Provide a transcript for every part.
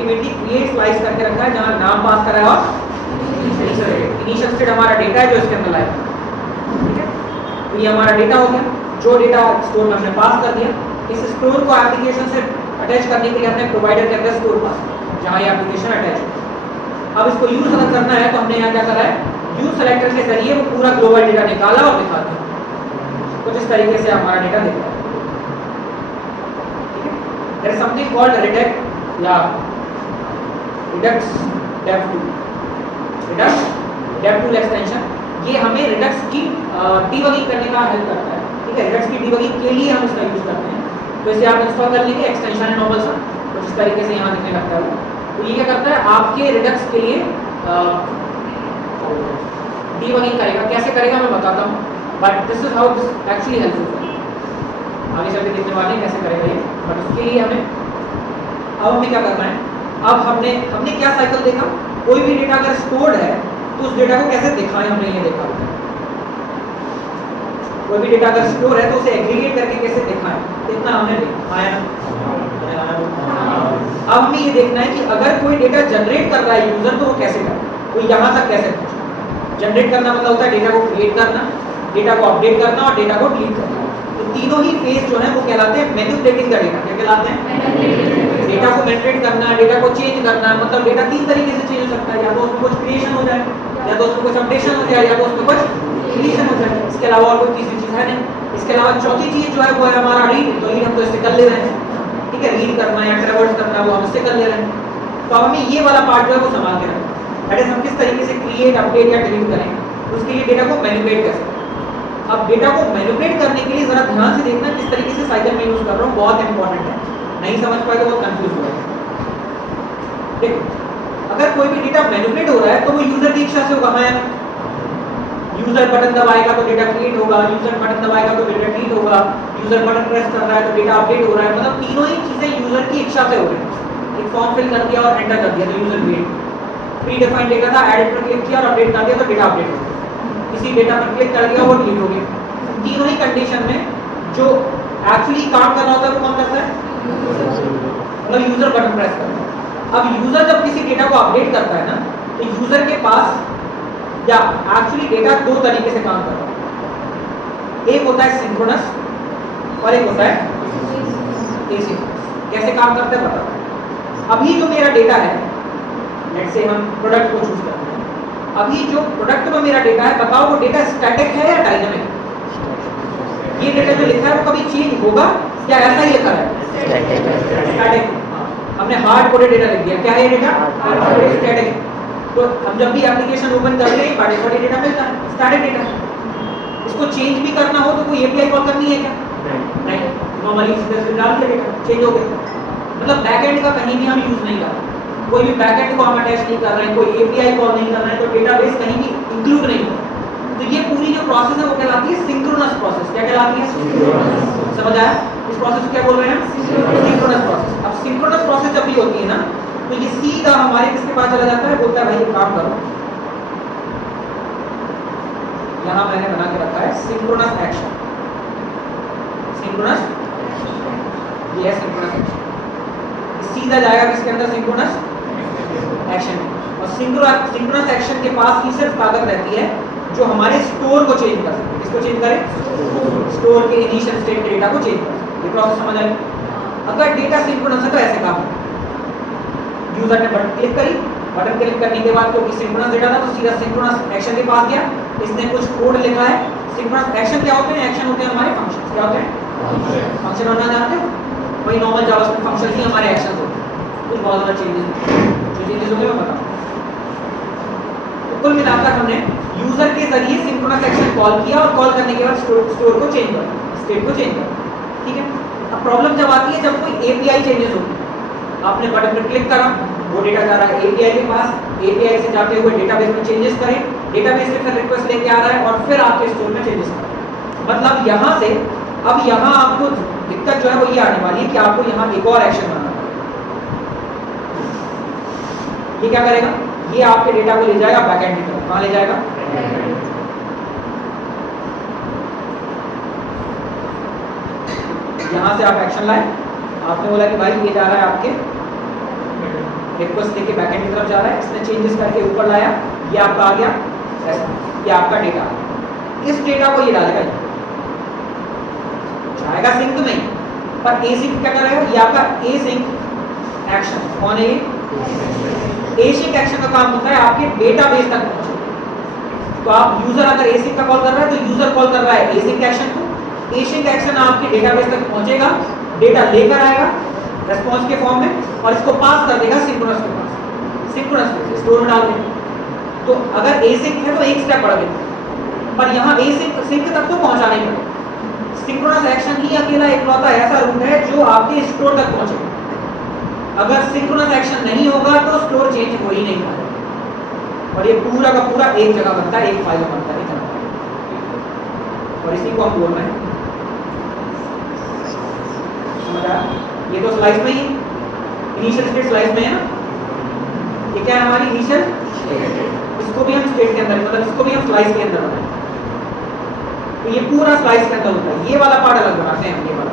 Ultimately create slice करके रखा है जहां नाम पास करा है और इनिशियल स्टेट हमारा डेटा है जो इसके अंदर लाया, ठीक है। तो ये हमारा डेटा हो गया, जो डेटा स्टोर में हमने पास कर दिया। इस स्टोर को एप्लीकेशन से अटैच करने के लिए हमने प्रोवाइडर के अंदर स्टोर पास किया जहां ये एप्लीकेशन अटैच हो। अब इसको यूज अगर करना है तो हमने यहाँ क्या करा है, यूज सेलेक्टर के जरिए वो पूरा ग्लोबल डेटा निकाला और दिखा दिया। कुछ इस तरीके से हमारा डेटा दिख रहा है, ठीक है। There is something called redact या redux dev tool, redux dev tool extension. ये हमें रिडक्स की डीबगिंग करने का हेल्प करता है, ठीक है। रिडक्स की डीबगिंग के लिए हम इसका यूज करते हैं। तो इसे आप इंस्टॉल कर लेंगे, एक्सटेंशन है नॉर्मल सा, कुछ इस तरीके से यहाँ दिखने लगता है वो। तो ये क्या करता है, आपके रिडक्स के लिए डीबगिंग करेगा। कैसे करेगा मैं बताता हूँ, but this is how this actually helpful है। आगे चल के देखने वाले हैं कैसे करेगा ये, बट उसके लिए हमें अब हमें क्या करना है। अब हमने क्या साइकिल देखा, कोई भी डेटा अगर स्टोर्ड है तो उस डेटा को कैसे दिखाएं, हमने ये देखा। कोई भी डेटा अगर स्टोर है तो उसे एग्रीगेट करके कैसे दिखाएं, इतना हमने देखा है। अब हमें ये देखना है कि अगर कोई डेटा जनरेट कर रहा है यूजर तो वो कैसे करे, तो यहाँ तक कैसे पहुंचे। जनरेट करना मतलब होता है डेटा को क्रिएट करना, डेटा को अपडेट करना और डेटा को डिलीट करना। तो तीनों ही फेज जो है वो कहलाते हैं मैनिपुलेटिंग द डेटा। क्या कहलाते हैं? डेटा को मैनिपुलेट करना, डेटा को चेंज करना। मतलब डेटा तीन तरीके से चेंज हो सकता है, या तो उसमें कुछ क्रिएशन हो जाए, या तो उसमें कुछ अपडेशन हो जाए, या तो उसमें कुछ डिलीशन हो जाए। इसके अलावा और कोई तीसरी चीज है नहीं। इसके अलावा चौथी चीज जो है वो है हमारा रीड। तो रीड हम तो इससे कर ले रहे हैं, ठीक है। रीड करना या ट्रैवर्स करना वो हम इससे कर ले रहे हैं। तो हमें ये वाला पार्ट जो है वो संभाल के रखना है। दैट इज हम किस तरीके से क्रिएट, अपडेट या डिलीट करें, उसके लिए डेटा को मैनिपुलेट कर सकते हैं। अब डेटा को मैनिपुलेट करने के लिए जरा ध्यान से देखना किस तरीके से साइकिल में यूज कर रहा हूँ, बहुत इंपॉर्टेंट है। नहीं समझ पाए तो बहुत कंफ्यूज हो जाएगा। देखो, अगर कोई भी डेटा मैनिपुलेट हो रहा है तो वो यूजर की इच्छा से होगा। मैं यूजर बटन दबाएगा तो डेटा क्रिएट होगा, यूजर बटन दबाएगा तो डेटा डिलीट होगा, यूजर बटन प्रेस कर रहा है तो डेटा अपडेट हो रहा है। मतलब तीनों ही चीजें यूजर की इच्छा से हो रही है। एक फॉर्म फिल कर दिया और एंटर कर दिया तो user create, pre defined data था, एडिट पर क्लिक किया और अपडेट कर दिया तो डेटा अपडेट हो गया, किसी डेटा पर क्लिक कर दिया वो डिलीट हो गया। तीनों ही कंडीशन में जो एक्चुअली काम करना होता है वो कौन करता है, मतलब यूजर बटन प्रेस करता है। अब यूजर जब किसी डेटा को अपडेट करता है ना, तो यूजर के पास या एक्चुअली डेटा दो तरीके से काम करता है। एक होता है सिंक्रोनस और एक होता है एसिंक्रोनस। कैसे काम करते हैं बताओ। अभी जो मेरा डेटा है, लेट्स से हम प्रोडक्ट को चूज करते हैं। अभी जो प्रोडक्ट में मेरा डेटा है, बताओ वो डेटा स्टैटिक है या डायनामिक? ये डेटा जो लिखा है वो कभी चेंज होगा या ऐसा ही लिखा है? स्टैटिक। हमने हार्ड कोडेड डेटा लिख दिया। क्या है ये डेटा? स्टैटिक। तो हम जब भी एप्लीकेशन ओपन कर रहे हैं बाय डिफॉल्ट डेटा मिलता है, स्टैटिक डेटा। इसको चेंज भी करना हो तो कोई एपीआई कॉल करनी है क्या? नहीं, नॉर्मली सीधे डाल दिया डेटा, चेंज हो गया। मतलब बैकएंड का कहीं भी हम यूज नहीं कर रहे, कोई भी बैकएंड को हम अटैच नहीं कर रहे हैं, कोई एपीआई कॉल नहीं कर रहे हैं, तो डेटाबेस कहीं भी इंक्लूड नहीं हो। तो ये पूरी जो प्रोसेस है वो कहलाती है सिंक्रोनस प्रोसेस। क्या कहलाती है? समझ आया? इस प्रोसेस को क्या बोल रहे हैं? Synchronous process. अब सिंक्रोनस प्रोसेस जब भी होती है ना, तो ये सीधा हमारे किसके पास चला जाता है, बोलता है भाई एक काम करो, यहां मैंने बना के रखा है सिंक्रोनस एक्शन। सिंक्रोनस, ये है सिंक्रोनस एक्शन। सीधा जाएगा किसके अंदर? Synchronous action. और सिंक्रोनस एक्शन के पास ही सिर्फ ताकत रहती है जो हमारे स्टोर को चेंज कर सके। किसको चेंज करे? स्टोर के इनिशियल स्टेट डेटा को चेंज कर सके। ये प्रोसेस समझ आए? अगर डेटा सिंक्रोनस है तो ऐसे काम है। यूजर ने बटन क्लिक करी, बटन क्लिक करने के बाद क्योंकि सिंक्रोनस डेटा था तो सीधा सिंक्रोनस एक्शन के पास गया, इसने कुछ कोड लिखा है। सिंक्रोनस एक्शन क्या होते हैं? एक्शन होते हैं हमारे फंक्शंस। क्या होते हैं? फंक्शन होना जानते हो? वही नॉर्मल जावास्क्रिप्ट फंक्शन ही हमारे एक्शंस होते हैं। कुछ बहुत ज़्यादा चेंजेस होंगे मैं बताऊँ। तो कुल मिलाकर हमने यूजर के जरिए सिंक्रोनस एक्शन कॉल किया और कॉल करने के बाद स्टोर को चेंज कर, स्टेट को चेंज कर, ठीक है। अब प्रॉब्लम जब आती है जब कोई एपीआई चेंजेस होती है, आपने बटन पर क्लिक करा, वो डेटा जा रहा है एपीआई के पास, एपीआई से जाते हुए डेटाबेस में चेंजेस करें, डेटाबेस से फिर रिक्वेस्ट लेके आ रहा है और फिर आपके स्टोर में चेंजेस करें। मतलब यहाँ से अब यहाँ आपको दिक्कत जो है वो ये आने वाली है कि आपको यहाँ एक और एक्शन बनाना है। ये क्या करेगा? ये आपके डेटा को ले जाएगा बैकएंड की तरफ। कहाँ ले जाएगा? यहाँ से आप एक्शन लाए, आपने बोला कि भाई ये जा रहा है आपके रिक्वेस्ट देके बैकएंड की तरफ जा रहा है, इसने चेंजेस करके ऊपर लाया, ये आपका आ गया रेस्पॉन्स, ये आपका डेटा। इस डेटा को ये डालेगा, जाएगा सिंक में, पर एसिंक क्या करेगा, ये आपका एसिंक एक्शन। कौन है ये? एसिंक एक्शन का काम होता है आपके डेटाबेस तक पहुंचे। तो आप यूजर अगर एसिंक का कॉल कर रहा है तो यूजर कॉल कर रहा है एसिंक एक्शन को, एसिंक एक्शन आपके डेटाबेस तक पहुंचेगा, डेटा लेकर आएगा रेस्पॉन्स के फॉर्म में और इसको पास कर देगा सिंक्रोनस के पास, सिंक्रोनस स्टोर में डाल देगा। तो अगर एसिंक है तो एक स्टेप बढ़ गया, पर यहाँ एसिंक सिंक तक तो पहुंचाना ही पड़ेगा। सिंक्रोनस एक्शन ही अकेला इकलौता ऐसा रूट है जो आपके स्टोर तक पहुंचेगा। अगर सिंक्रोनस एक्शन नहीं होगा तो स्टोर चेंज हो ही नहीं पाएगा, और ये पूरा का पूरा एक जगह बनता है, एक फाइल बनता है, और इसी को हम बोल रहे हैं। समझ आया? ये तो स्लाइस में ही इनिशियल स्टेट स्लाइस में है ना, ये क्या है हमारी इनिशियल, इसको भी हम स्टेट के अंदर, मतलब इसको भी हम स्लाइस के अंदर बनाएंगे। तो ये पूरा स्लाइस के अंदर होता है, ये वाला पार्ट अलग बनाते हैं, ये वाला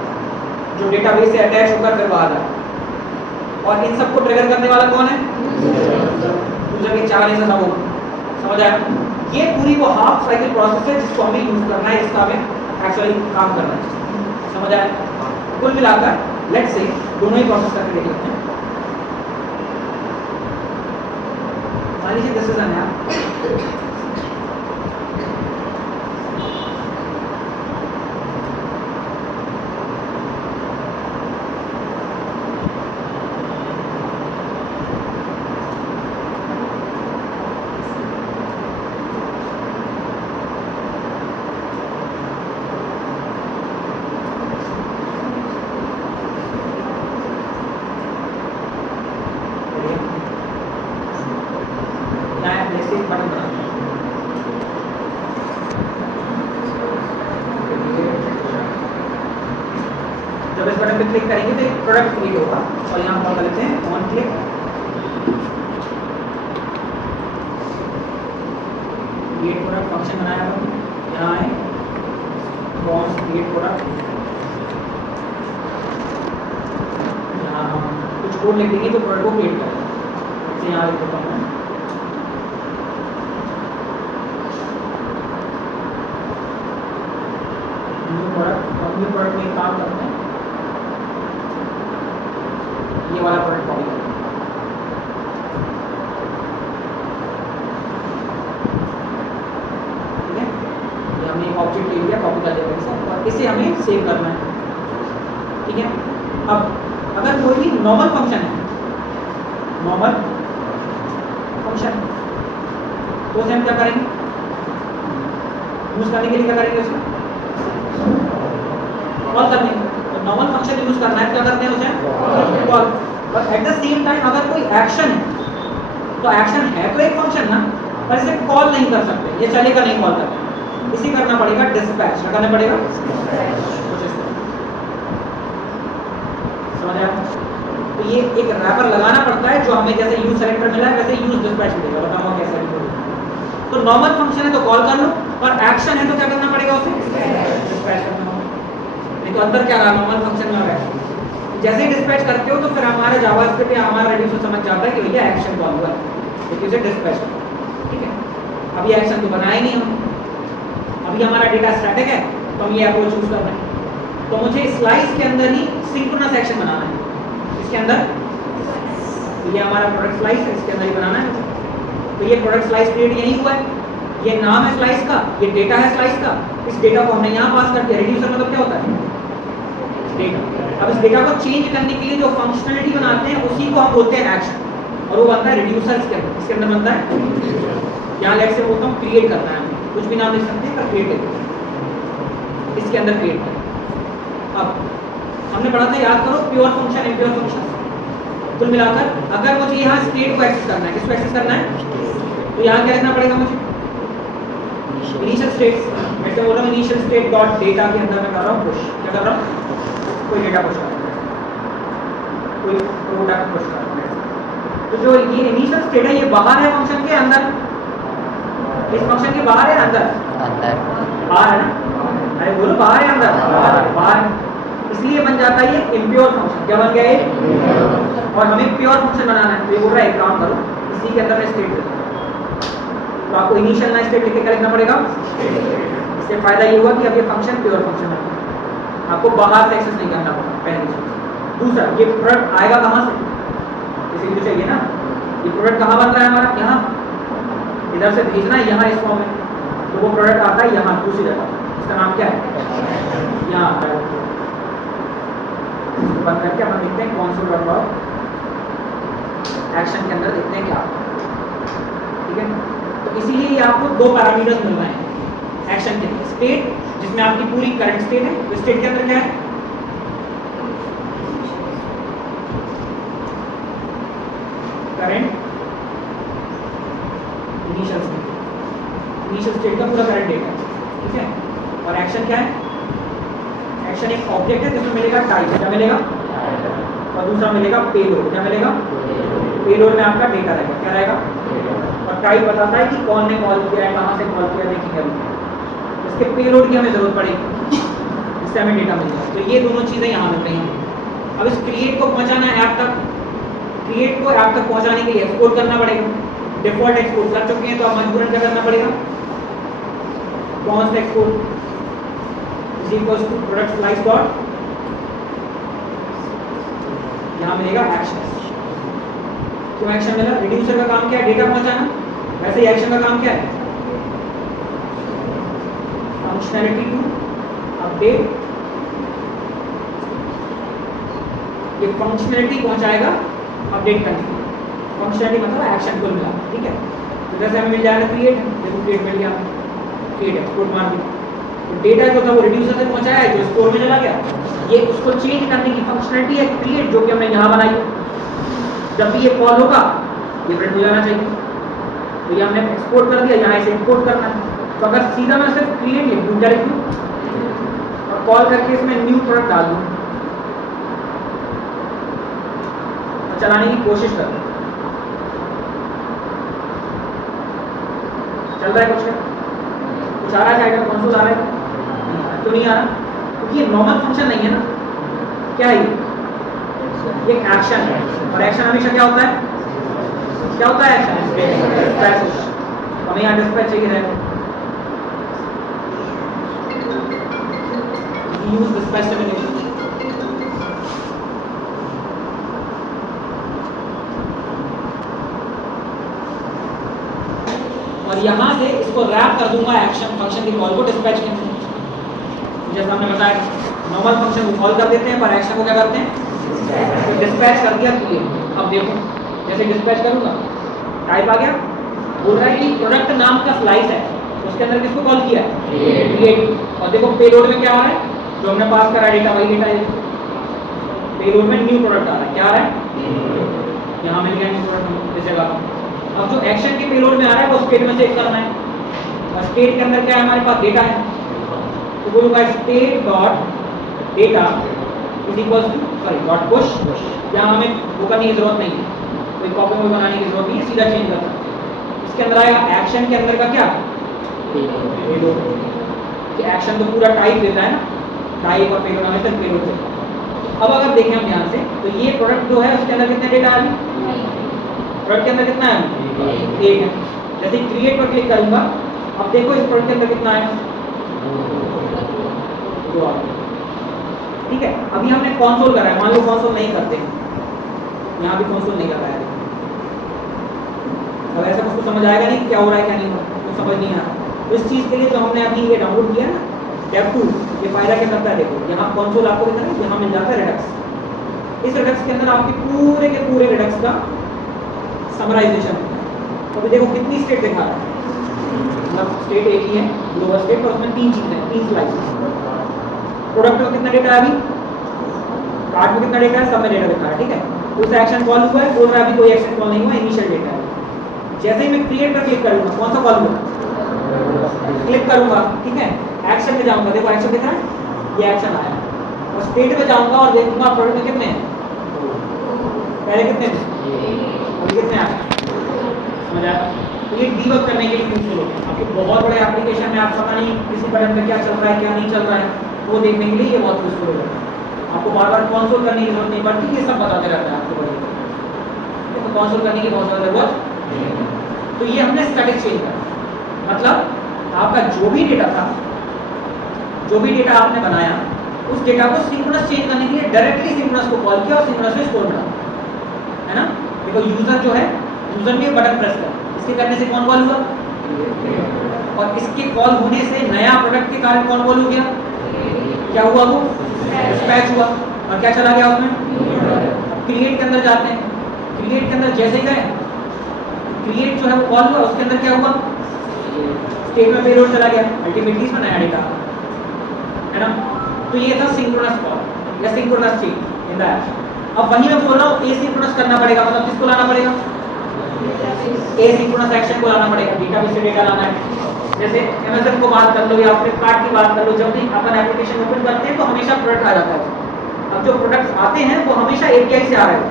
जो डेटाबेस से अटैच होकर फिर बाहर आए। और इन सबको ट्रिगर करने वाला कौन है? यूजर के चाहने से सब होगा। समझ आया? ये पूरी वो हाफ साइकिल प्रोसेस है जिसको हमें यूज करना है, इसका हमें एक्चुअली काम करना है। समझ आया? कुल मिलाकर लेट्स से दोनों ही प्रोसेस करके देख लेते हैं। मान लीजिए दिस इज एन ऐप, जब इस बटन पे क्लिक करेंगे तो एक प्रोडक्ट क्रिएट होगा और यहाँ कॉल कर लेते हैं on click. Create product function बनाया हम, यहाँ आए कौन क्रिएट प्रोडक्ट, यहाँ हम कुछ कोड लिख देंगे तो प्रोडक्ट को क्रिएट करें। जैसे यहाँ लिख देता हूँ न्यू प्रोडक्ट, और न्यू प्रोडक्ट में काम करते हैं, ये वाला प्रोडक्ट कॉपी करें। ठीक है, ये हमने एक ऑब्जेक्ट ले लिया, कॉपी कर लिया इसे, और इसे हमें सेव करना है। ठीक है, अब अगर कोई भी नॉर्मल फंक्शन है, नॉर्मल फंक्शन, तो उसे हम क्या करेंगे, यूज करने के लिए क्या करेंगे, उसे कॉल करने। तो नॉर्मल फंक्शन यूज करना है, क्या करते हैं उसे call. But at the same time अगर कोई एक्शन है तो एक्शन है तो एक फंक्शन ना, पर इसे कॉल नहीं कर सकते, ये चलेगा नहीं कॉल करना, इसे करना पड़ेगा डिस्पैच। क्या करना पड़ेगा? समझ आया? तो ये एक रैपर लगाना पड़ता है, जो हमें जैसे यूज सेलेक्टर मिला है वैसे यूज डिस्पैच मिलेगा। बताऊंगा कैसे करेंगे। तो नॉर्मल फंक्शन है तो कॉल कर लो, और एक्शन है तो क्या करना पड़ेगा, उसे डिस्पैच करना होगा। नहीं तो अंदर क्या रहा, नॉर्मल फंक्शन में है, जैसे ही डिस्पैच करते हो तो फिर हमारे जावास्क्रिप्ट या हमारा रेड्यूसर समझ जाता है कि भैया एक्शन कॉल हुआ है, तो इसे डिस्पैच करो। ठीक है, अभी एक्शन तो बनाया नहीं हम, अभी हमारा डेटा स्टैटिक है तो हम ये अप्रोच यूज कर रहे हैं। तो मुझे स्लाइस के अंदर ही सिंक्रोनस एक्शन बनाना है, इसके अंदर ये हमारा प्रोडक्ट स्लाइस है, इसके अंदर ही बनाना है। तो ये प्रोडक्ट स्लाइस क्रिएट यही हुआ है, ये नाम है स्लाइस का, ये डेटा है स्लाइस का, इस डेटा को हमने यहाँ पास कर दिया। रेड्यूसर मतलब क्या होता है, डेटा। अब इस डेटा को चेंज करने के लिए जो फंक्शनलिटी बनाते हैं उसी को हम बोलते हैं एक्शन, और वो बनता है रेड्यूसर के अंदर। इसके अंदर बनता है, यहाँ लेट से बोलता हूँ क्रिएट करना है, कुछ भी नाम लिख सकते हैं, पर क्रिएट करते इसके अंदर क्रिएट करें। अब हमने पढ़ा था, याद करो, प्योर फंक्शन, इम्प्योर फंक्शन। कुल मिलाकर अगर मुझे यहाँ स्टेट को एक्सेस करना है, किसको एक्सेस करना है, तो यहाँ क्या लिखना पड़ेगा मुझे, इनिशियल स्टेट। मैं क्या बोल रहा हूँ, इनिशियल स्टेट डॉट डेटा के अंदर मैं कर रहा हूँ पुश। क्या कर रहा हूँ, कोई डेटा पुश कर रहा है, कोई प्रोडक्ट पुश कर रहा है। तो जो ये इनिशियल स्टेट है, ये बाहर है फंक्शन के अंदर, इस फंक्शन के बाहर है अंदर, बाहर है ना, अरे बोलो बाहर है अंदर, बाहर। इसलिए बन जाता है ये इम्प्योर फंक्शन। क्या बन गया ये? और हमें प्योर फंक्शन बनाना है, तो ये बोल रहा है एक काम करो, इसी के अंदर मैं स्टेट देता हूं। तो आपको इनिशियल ना स्टेट लिख के क्या लिखना पड़ेगा? इससे फायदा ये हुआ कि अब ये फंक्शन प्योर फंक्शन है, आपको बाहर से एक्सेस नहीं करना पड़ा, पहली चीज। दूसरा, ये प्रोडक्ट आएगा कहाँ से? किसी को चाहिए ना, ये प्रोडक्ट कहाँ बन रहा है हमारा? यहाँ, इधर से भेजना है यहाँ इस फॉर्म में, तो वो प्रोडक्ट आता है यहाँ दूसरी जगह। इसका नाम क्या है? यहाँ आता है। बंद करके अपन देखते हैं कौन सा एक्शन के अंदर देखते हैं क्या, ठीक है। तो इसीलिए ये आपको दो पैरामीटर्स मिल रहे हैं एक्शन के अंदर। स्टेट, जिसमें आपकी पूरी करंट स्टेट है, तो स्टेट के अंदर क्या है? Current initial state, initial state का पूरा करंट डेटा, ठीक है। और एक्शन क्या है? एक्शन एक ऑब्जेक्ट है जिसमें मिलेगा टाइप, क्या मिलेगा? और दूसरा मिलेगा पेलोड, क्या मिलेगा? पेलोड में आपका डेटा रहेगा, क्या रहेगा? और टाइप बताता है कि कौन ने कॉल किया है, कहाँ से कॉल किया, देखेंगे अभी। इसके पेलोड की हमें जरूरत पड़ेगी, इससे हमें डेटा मिल जाए। तो ये दोनों चीजें यहाँ मिल रही हैं। अब इस क्रिएट को पहुंचाना है ऐप तक, क्रिएट को ऐप तक पहुंचाने के लिए एक्सपोर्ट करना पड़ेगा। डिफॉल्ट एक्सपोर्ट कर चुके हैं, तो अब मजबूरन क्या करना पड़ेगा? कौन सा export? Is equal to product slice dot, यहाँ मिलेगा एक्शन। क्यों एक्शन मिला? रिड्यूसर का काम क्या है? डेटा पहुंचाना। वैसे ही एक्शन का काम क्या है? फंक्शनैलिटी टू अपडेट, ये फंक्शनैलिटी पहुंचाएगा अपडेट करने के लिए। फंक्शनैलिटी मतलब एक्शन को मिला, ठीक है। तो जैसे हमें मिल जाएगा क्रिएट, देखो क्रिएट मिल गया, क्रिएट एक्सपोर्ट मार दिया। तो डेटा जो था वो रिड्यूसर तक पहुंचाया है, जो स्टोर में चला गया। ये उसको चेंज करने की फंक्शनैलिटी है क्रिएट, जो कि हमने यहाँ बनाई है। जब भी ये कॉल होगा ये प्रिंट हो जाना चाहिए, तो ये हमने एक्सपोर्ट कर दिया, यहाँ से इंपोर्ट करना है। तो अगर सीधा मैं सिर्फ क्रिएट लिख दूँ, क्या लिख दूँ, और कॉल करके इसमें न्यू प्रोडक्ट डाल दूँ और चलाने की कोशिश कर दूँ, चल रहा है कुछ आ रहा है? आइटम कंसोल आ रहा है? तो नहीं आ रहा, क्योंकि ये नॉर्मल फंक्शन नहीं है ना। क्या है ये? एक्शन है, और एक्शन हमेशा क्या होता है? क्या होता है एक्शन? डिस्पैच होता है। हमें यहाँ डिस्पैच चाहिए रहेगा, यूज डिस्पैच टर्मिनेशन। और यहाँ से इसको रैप कर दूंगा एक्शन फंक्शन की कॉल को डिस्पैच के अंदर। जैसा हमने बताया नॉर्मल फंक्शन को कॉल कर देते हैं, पर एक्शन को क्या करते हैं? तो डिस्पैच कर दिया क्रिएट। अब देखो जैसे डिस्पैच करूंगा, टाइप आ गया, बोल रहा है कि प्रोडक्ट नाम का स्लाइस है, उसके अंदर किसको कॉल किया है? क्रिएट। और देखो पेलोड में क्या आ रहा है? जो हमने पास करा डेटा वही डेटा है। पेलोड में न्यू प्रोडक्ट आ रहा है, क्या आ रहा है? यहाँ मिल गया न्यू प्रोडक्ट इस जगह। अब जो एक्शन के पेलोड में आ रहा है वो स्टेट में चेक करना है, और स्टेट के अंदर क्या है? हमारे पास डेटा है। तो बोलूंगा state dot data is equal to sorry dot push. यहाँ हमें वो करने की जरूरत नहीं है, कोई कॉपी में बनाने की जरूरत नहीं है, सीधा चेंज कर सकते हैं। इसके अंदर आएगा एक्शन के अंदर का क्या? पेलोड। कि एक्शन तो पूरा टाइप देता है ना, टाइप और पेलोड हमेशा पेलोड देता है। अब अगर देखें हम ध्यान से, तो ये प्रोडक्ट जो है उसके अंदर कितने डेटा है? प्रोडक्ट के अंदर कितना है? एक है। जैसे क्रिएट पर क्लिक करूंगा, अब देखो इस प्रोडक्ट के अंदर कितना है? दो आ गया, ठीक है। अभी हमने कंसोल करा है, मान लो कंसोल नहीं करते, यहाँ भी कंसोल नहीं लगाया। अब ऐसा कुछ समझ आएगा नहीं क्या हो रहा है क्या नहीं हो रहा, कुछ समझ नहीं आ रहा। तो इस चीज़ के लिए जो हमने अभी ये डाउनलोड किया ना Dev2, ये फायदा क्या करता है? देखो यहाँ कंसोल आपको दिख रहा है, यहाँ मिल जाता है रिडक्स। इस रिडक्स के अंदर आपके पूरे के पूरे रिडक्स का समराइजेशन होता है। तो अभी देखो कितनी स्टेट दिखा रहा है, मतलब स्टेट एक ही है, ग्लोबल स्टेट, और उसमें तीन चीजें हैं, तीन स्लाइस। प्रोडक्ट में कितना डेटा है अभी, कार्ड में कितना डेटा है, सब में डेटा दिखा रहा है, ठीक है। उस एक्शन कॉल हुआ है, बोल रहा है अभी कोई एक्शन कॉल नहीं हुआ, इनिशियल डेटा है। जैसे ही मैं क्रिएट पर क्लिक करूंगा, कौन सा कॉल हुआ? क्लिक करूंगा, ठीक है, एक्शन में जाऊंगा, देखो एक्शन दिख रहा है, ये एक्शन आया। और स्टेट में जाऊंगा और देखूंगा प्रोडक्ट में कितने हैं, पहले कितने थे, अभी कितने आए, समझ आया? तो ये डीबग करने के लिए यूजफुल होता है। आपके बहुत बड़े एप्लीकेशन में आप पता नहीं किसी बटन पे क्या चल रहा है क्या नहीं चल रहा है, वो देखने के लिए ये बहुत यूजफुल होता है। आपको बार बार कंसोल करने की जरूरत नहीं पड़ती, ये सब बताते रहता है आपको बड़ी, तो कंसोल करने की बहुत ज़्यादा जरूरत। तो ये हमने स्टैटिक चेंज करा, मतलब आपका जो भी डेटा था, जो भी डेटा आपने बनाया, उस डेटा को सिंक्रोनस चेंज करने के लिए डायरेक्टली सिंक्रोनस को कॉल किया और सिंक्रोनस में स्टोर करा, है ना। देखो यूजर जो है, यूजर ने बटन प्रेस कर, इसके करने से कौन कॉल हुआ, और इसके कॉल होने से नया प्रोडक्ट के कारण कौन कॉल हो गया, क्या हुआ, वो डिस्पैच हुआ, और क्या चला गया उसमें। क्रिएट के अंदर जाते हैं, क्रिएट के अंदर जैसे ही गए, क्रिएट जो है वो कॉल हुआ, उसके अंदर क्या हुआ, स्टेट में पेलोड चला गया, अल्टीमेटली इसमें नया डेटा, है ना। तो ये था सिंक्रोनस कॉल या synchronous change in the action. अब वही मैं बोल रहा हूँ एसिंक्रोनस करना पड़ेगा, मतलब किसको लाना पड़ेगा, एसिंक्रोनस एक्शन को लाना पड़ेगा, डेटाबेस से डेटा लाना है। जैसे अमेज़न को बात कर लो या फ्लिपकार्ट की बात कर लो, जब भी अपन एप्लीकेशन ओपन करते हैं तो हमेशा प्रोडक्ट आ जाता है। अब जो प्रोडक्ट्स आते हैं वो हमेशा एपीआई से आ रहे हैं,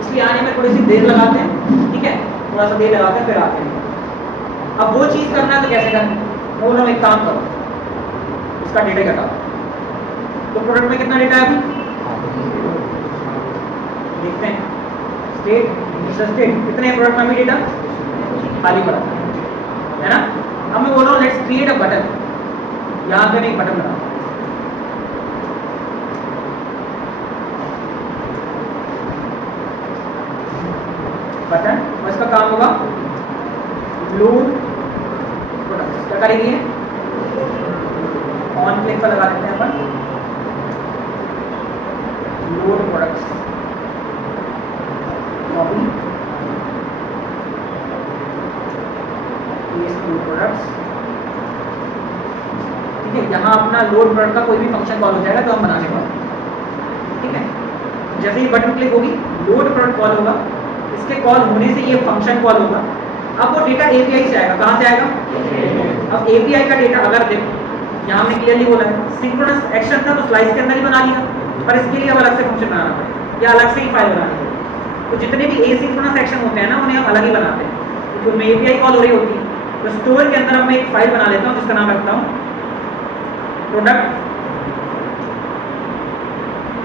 इसलिए आने में थोड़ी सी देर लगाते हैं, ठीक है, थोड़ा सा देर लगाते हैं फिर आते हैं। अब वो चीज़ करना है तो कैसे करना है, बोल रहा हूँ एक काम करो, इसका डेटा घटाओ। तो प्रोडक्ट में कितना डेटा है अभी देखते हैं, स्टेट कितने प्रोडक्ट में अभी डेटा खाली पड़ा है ना। अब मैं बोल रहा हूँ लेट्स क्रिएट अ बटन, यहाँ पे एक बटन बना, बटन, और इसका काम होगा लोड प्रोडक्ट्स। क्या करेंगे, ऑन क्लिक पर लगा देते हैं अपन, लोड प्रोडक्ट्स, कॉपी प्रोडक्ट्स, ठीक है। यहाँ अपना लोड प्रोडक्ट का कोई भी फंक्शन कॉल हो जाएगा तो हम बनाने वाले, ठीक है। जैसे ही बटन क्लिक होगी लोड प्रोडक्ट कॉल होगा, इसके कॉल होने से ये फंक्शन कॉल होगा। अब वो डेटा एपीआई से आएगा, कहाँ से आएगा, अब एपीआई का डेटा अगर देखो यहाँ हमने क्लियरली बोला है सिंक्रोनस एक्शन था तो स्लाइस के अंदर ही बना लिया, पर इसके लिए अब अलग से फंक्शन बनाना पड़ेगा या अलग से ही फाइल बनानी पड़ेगी। तो जितने भी एसिंक्रोनस एक्शन होते हैं ना उन्हें हम अलग ही बनाते हैं, क्योंकि उनमें एपीआई कॉल हो रही होती है। तो स्टोर के अंदर मैं एक फाइल बना लेता हूँ जिसका नाम रखता हूँ प्रोडक्ट,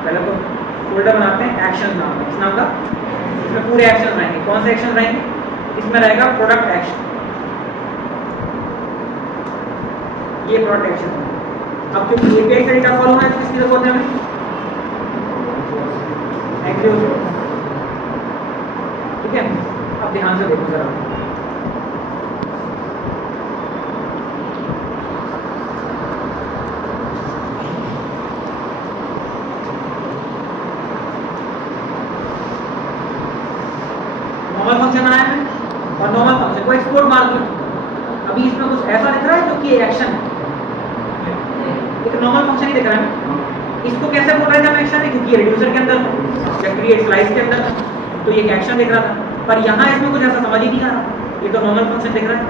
पहले तो फोल्डर बनाते हैं एक्शन नाम है, इस नाम का, इसमें पूरे एक्शन रहेंगे। कौन से एक्शन रहेंगे, इसमें रहेगा प्रोडक्ट एक्शन, ये प्रोडक्ट एक्शन। अब क्योंकि एपीआई से डेटा कॉल होना है तो किसकी जरूरत है हमें, एग्जीक्यूट, ठीक है। अब ध्यान से देखो जरा, नॉर्मल फंक्शन बनाया है और नॉर्मल फंक्शन को एक्सपोर्ट मार दिया। अभी इसमें कुछ ऐसा दिख रहा है जो कि एक्शन है, एक नॉर्मल फंक्शन ही दिख रहा है। इसको कैसे बोल रहे थे हम एक्शन है, क्योंकि रिड्यूसर के अंदर या क्रिएट स्लाइस के अंदर तो ये एक्शन दिख रहा था, पर यहाँ इसमें कुछ ऐसा समझ ही नहीं आ रहा, ये तो नॉर्मल फंक्शन दिख रहा है।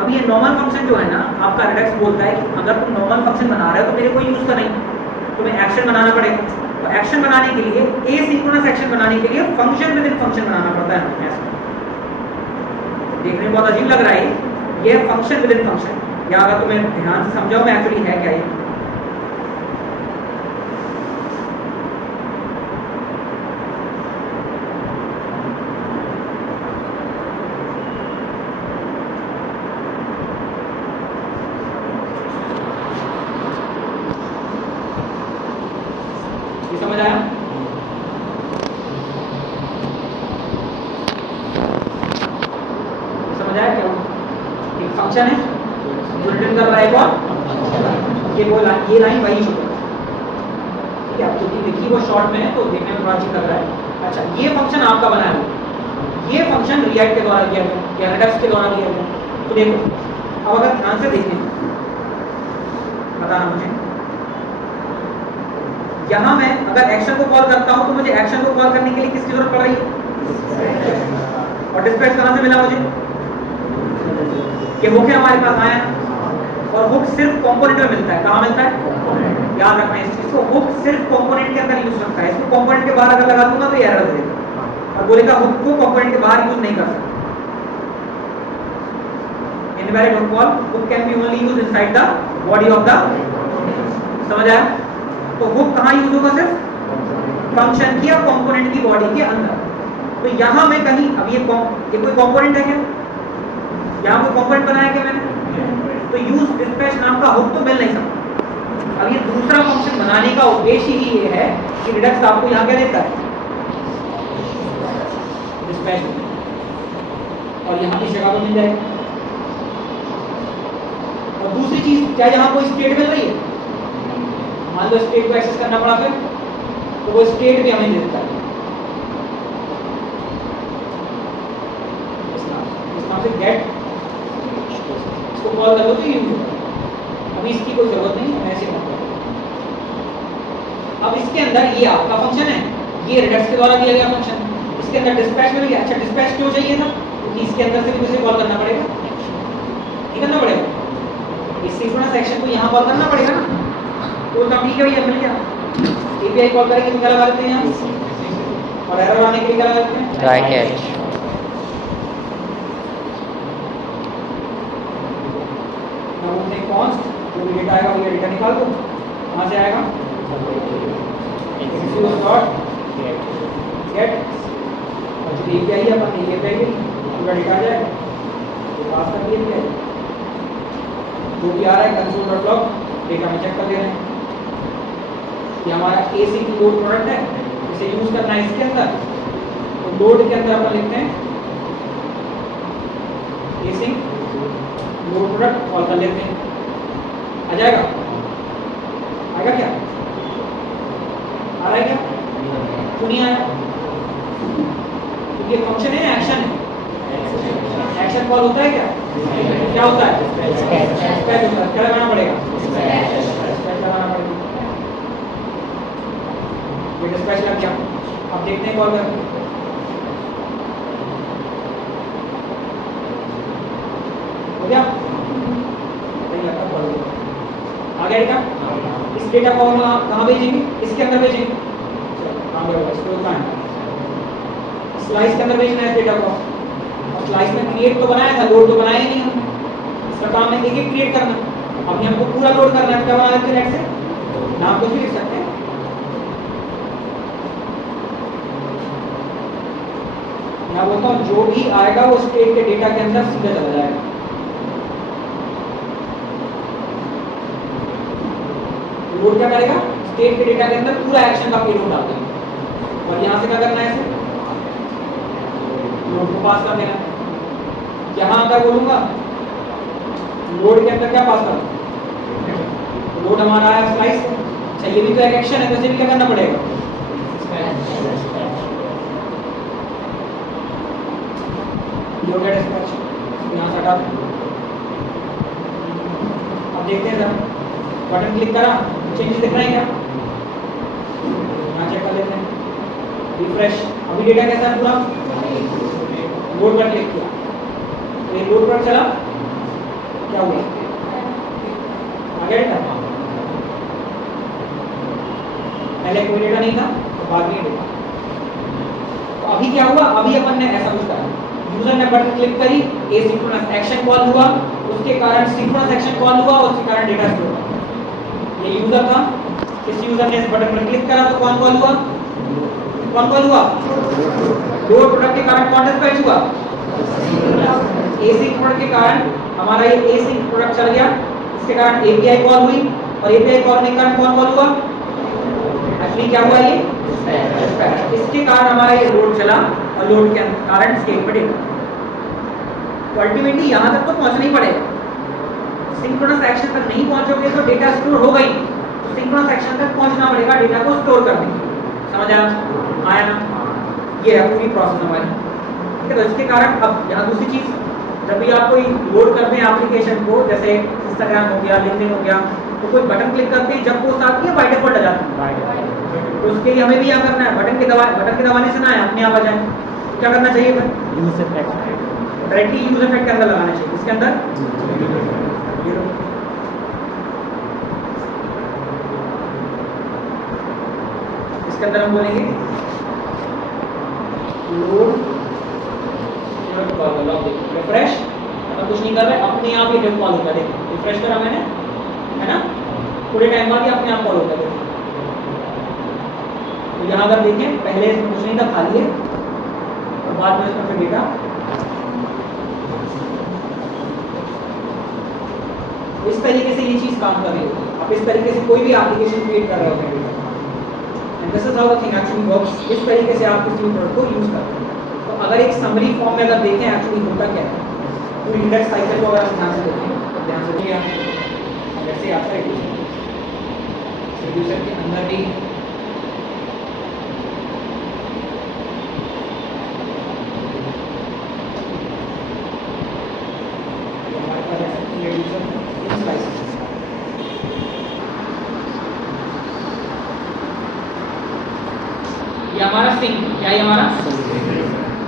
अब ये नॉर्मल फंक्शन जो है ना, आपका रेडेक्स बोलता है कि अगर तुम नॉर्मल फंक्शन बना रहे हो तो मेरे को यूज का नहीं, तुम्हें एक्शन बनाना पड़ेगा। तो एक्शन बनाने के लिए, एसिंक्रोनस एक्शन बनाने के लिए फंक्शन विद इन फंक्शन बनाना पड़ता है। देखने में बहुत अजीब लग रहा है ये फंक्शन विद इन फंक्शन, या अगर तुम्हें ध्यान से समझाओ मैं एक्चुअली है क्या ये। समझ आया, समझ आया क्या, एक फंक्शन है जो रिटर्न कर रहा है कौन, ये वो लाइन, ये लाइन वही छोड़, ठीक है। क्योंकि देखिए वो शॉर्ट में है तो देखने में थोड़ा अजीब लग रहा है। अच्छा, ये फंक्शन आपका बनाया हुआ, ये फंक्शन रिएक्ट के द्वारा दिया गया या रेडक्स के द्वारा दिया गया। तो देखो अब अगर ध्यान से देखें, बताना मुझे, यहाँ मैं अगर एक्शन को कॉल करता हूँ तो मुझे एक्शन को कॉल करने के लिए किसकी जरूरत पड़ रही है, और डिस्पैच कहाँ से मिला मुझे, कि हुक है हमारे पास आया, और हुक सिर्फ कंपोनेंट में मिलता है। कहाँ मिलता है, याद रखना इस चीज को, हुक सिर्फ कंपोनेंट के अंदर यूज करता है। इसको कंपोनेंट के बाहर अगर लगा दूंगा तो ये एरर देगा और बोलेगा हुक को कंपोनेंट के बाहर यूज नहीं कर सकता। Invalid hook call, hook can be only used inside the body of the, समझ आया। तो हुक कहाँ यूज होगा, सिर्फ फंक्शन की या कंपोनेंट की बॉडी के अंदर। तो यहां मैं कहीं अब ये कोई कंपोनेंट है क्या, यहां कोई कंपोनेंट बनाया क्या मैंने, तो यूज डिस्पैच नाम का हुक तो मिल नहीं सकता। अब ये दूसरा फंक्शन बनाने का उद्देश्य ही ये है कि रिडक्स आपको यहां क्या देता है, डिस्पैच, और यहां की जगह पर मिल जाएगा। और दूसरी चीज, क्या यहां कोई स्टेट मिल रही है, मान लो स्टेट को एक्सेस करना पड़ा फिर, तो वो स्टेट भी हमें दे देता है इस नाम से गेट, इसको कॉल कर लो तो यूज होगा। अभी इसकी कोई जरूरत नहीं है, ऐसे मत करो। अब इसके अंदर ये आपका फंक्शन है, ये रिडक्स के द्वारा दिया गया फंक्शन, इसके अंदर डिस्पैच मिल गया। अच्छा डिस्पैच क्यों चाहिए था, क्योंकि इसके अंदर से भी मुझे कॉल करना पड़ेगा, ठीक करना पड़ेगा, इस सिंक्रोनस एक्शन को यहाँ कॉल करना पड़ेगा ना। तो काम ठीक है भैया, मिल गया। एपीआई कॉल करेंगे तो क्या लगा देते हैं यहाँ, और एरर आने के लिए क्या लगा देते हैं, ट्राई कैच। कॉन्स्ट जो भी डेटा आएगा वो डेटा निकाल दो, कहाँ से आएगा, डॉट गेट, और जो एपीआई है अपन ये पे पूरा डेटा आ जाएगा, तो पास कर दिया जो भी आ रहा है console.log डेटा में चेक कर दे रहे हैं। ये हमारा एसिंक लोड प्रोडक्ट है, इसे यूज करना है इसके अंदर, तो लोड के अंदर अपन लिखते हैं एसिंक लोड प्रोडक्ट, कॉल कर लेते हैं, आ जाएगा, आएगा क्या, आ रहा है क्या, क्यों नहीं आया, ये फंक्शन है एक्शन है, एक्शन कॉल होता है क्या होता है, डिस्पैच होता है, क्या लगाना पड़ेगा, डिस्पैच लगाना पड़ेगा, ये डिस्पैच लग गया। अब देखते हैं कॉल करके, हो गया, नहीं लगता कॉल आ गया डेटा। इस डेटा को हम कहाँ भेजेंगे, इसके अंदर भेजेंगे, कहाँ गया इसको कहाँ है, स्लाइस के अंदर भेजना है डेटा को। और स्लाइस में क्रिएट तो बनाया था, लोड तो बनाया ही नहीं हमने, इसका काम है एक एक क्रिएट करना। अब हमको पूरा लोड करना है, क्या बना देते हैं नेट से, नाम कुछ भी लिख सकते हैं, यहाँ बोलता हूँ जो भी आएगा वो स्टेट के डेटा के अंदर सीधा चला जाएगा। लोड क्या करेगा, स्टेट के डेटा के अंदर पूरा एक्शन का पेलोड डाल देगा, और यहाँ से क्या करना है, इसे लोड को पास कर देना। यहाँ अगर बोलूंगा लोड के अंदर क्या पास करूं, लोड हमारा है स्लाइस, अच्छा ये भी तो एक एक्शन है, तो इसे भी क्या करना पड़ेगा, लोड डिस्पैच, यहाँ से हटा दो। अब देखते हैं जरा, बटन क्लिक करा, चेंजेस दिख रहे हैं क्या, यहाँ चेक कर लेते हैं, रिफ्रेश, अभी डेटा कैसा है पूरा, लोड पर क्लिक किया, तो ये लोड पर चला, क्या हुआ, आ गया डेटा, पहले कोई डेटा नहीं था तो बाद में डेटा। तो अभी क्या हुआ, अभी अपन ने ऐसा कुछ करा, यूजर ने बटन क्लिक करी, एसिंक्रोनस एक्शन कॉल हुआ, उसके कारण सिंक्रोनस एक्शन कॉल हुआ, उसके कारण डेटा स्टोर हुआ। ये यूजर था, इस यूजर ने इस बटन पर क्लिक करा तो कौन कॉल हुआ, कौन कॉल हुआ, लोड प्रोडक्ट के कारण कौन डिस्पैच हुआ, एसिंक प्रोडक्ट के कारण हमारा ये एसिंक प्रोडक्ट चल गया, इसके कारण एपीआई कॉल हुई, और एपीआई कॉल के कारण कौन कॉल हुआ, एक्चुअली क्या हुआ, ये इसके कारण हमारा ये लोड चला, और लोड के कारण स्टेट पे डेटा। तो अल्टीमेटली यहाँ तक तो पहुँचना ही पड़ेगा, सिंक्रोनस एक्शन तक नहीं पहुँचोगे तो डेटा स्टोर होगा ही, तो सिंक्रोनस एक्शन तक पहुँचना पड़ेगा डेटा को स्टोर करने के लिए। समझ आया ना, ये है पूरी प्रोसेस हमारी, ठीक है। तो इसके कारण अब यहाँ दूसरी चीज़, जब भी आप कोई लोड करते हैं एप्लीकेशन को, जैसे इंस्टाग्राम हो गया, लिंक्डइन हो गया, तो कोई बटन क्लिक करते हैं, जब पोस्ट आती है बाय डिफॉल्ट आ जाती है, तो उसके लिए हमें भी यहाँ करना है, बटन के दबाने से ना है, अपने आप आ जाए, तो क्या करना चाहिए फिर, use effect, directly use effect के अंदर लगाना चाहिए, इसके अंदर इसके अंदर हम बोलेंगे लोड रिफ्रेश, अब कुछ नहीं कर रहे, अपने आप ये कॉल होता है, रिफ्रेश करा मैंने, है ना, थोड़े टाइम बाद ये अपने आप कॉल होता है, तो यहाँ अगर देखें पहले इसमें कुछ नहीं था, खाली है, और बाद में इसमें फिर डेटा इस तरीके से ये चीज काम कर रही होती है। आप इस तरीके से कोई भी एप्लीकेशन क्रिएट कर रहे होते हैं and this is how the thing actually works. इस तरीके से आप किसी प्रोडक्ट को यूज करते हैं। तो अगर एक समरी फॉर्म में अगर देखें एक्चुअली होता क्या है, पूरी इंडेक्स साइकिल को अगर आप ध्यान से देखें तो ध्यान से देखिए जैसे आपका रिड्यूसर के अंदर भी ये हमारा सिंक क्या है, हमारा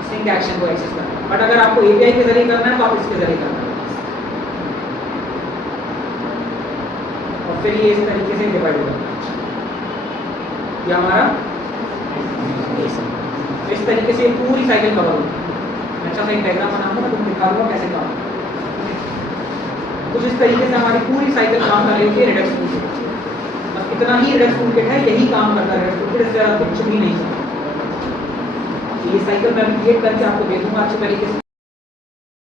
सिंक एक्शन को एक्सेस करना है। बट अगर आपको एपीआई के जरिए करना है तो आप इसके जरिए करना है, और फिर ये इस तरीके से डिवाइड होगा। ये हमारा इस तरीके से पूरी साइकिल कवर होगी। मैं अच्छा सा एक डायग्राम बनाऊंगा, मैं तुमको दिखा दूंगा कैसे काम। कुछ इस तरीके से हमारी पूरी साइकिल काम कर रही होती है रिडक्स टूलकिट। बस इतना ही रिडक्स टूलकिट है, यही काम करता है रिडक्स टूलकिट, इससे ज़्यादा कुछ भी नहीं है। ये साइकिल मैं क्रिएट करके आपको दे दूंगा अच्छे तरीके से।